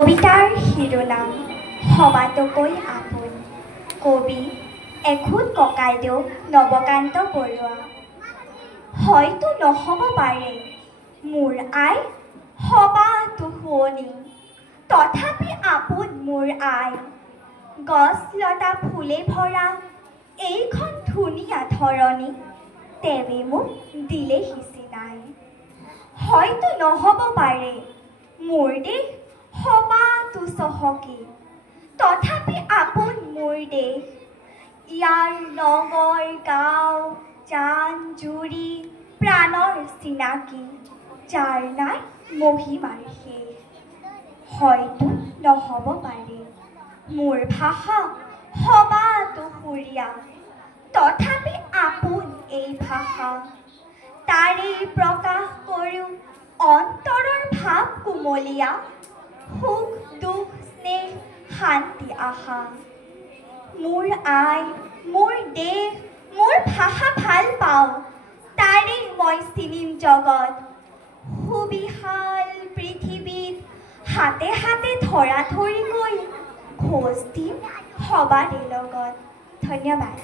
কবিতাৰ শিৰোনাম সবাতোকৈ আপোন। কবি এখুত ককাইদেউ নৱকান্ত বৰুৱা। হয়তো নহ'ব পাৰে মোৰ আই সবাতো শুৱনি, তথাপি আপোন মোৰ আই। গছ লতা ফুলে ভৰা এইখন ধুনীয়া ধৰণী, তেৱে মোক দিলে সিঁচি নাই। হয়তো নহ'ব পাৰে মোৰ দেশ সবাতো চহকী, তথাপি আপোন মোৰ দেশ। ইয়াৰ নগৰ গাঁও জান জুৰি প্ৰাণৰ চিনাকি, যাৰ নাই মহিমাৰ শেষ। হয়তো নহ'ব পাৰে মোৰ ভাষা সবাতো সুৰীয়া, তথাপি আপোন এই ভাষা। তাৰেই প্ৰকাশ কৰোঁ অন্তৰৰ ভাৱ কুমলীয়া, সুখ দুখ স্নেহ শান্তি আশা। মোৰ আই মোৰ দেশ মোৰ ভাষা ভাল পাওঁ, তাৰেই মই চিনিম জগত। সুবিশাল পৃথিৱীত হাতে হাতে ধৰা ধৰি গৈ খোজ দিম সবাৰে লগত। ধন্যবাদ।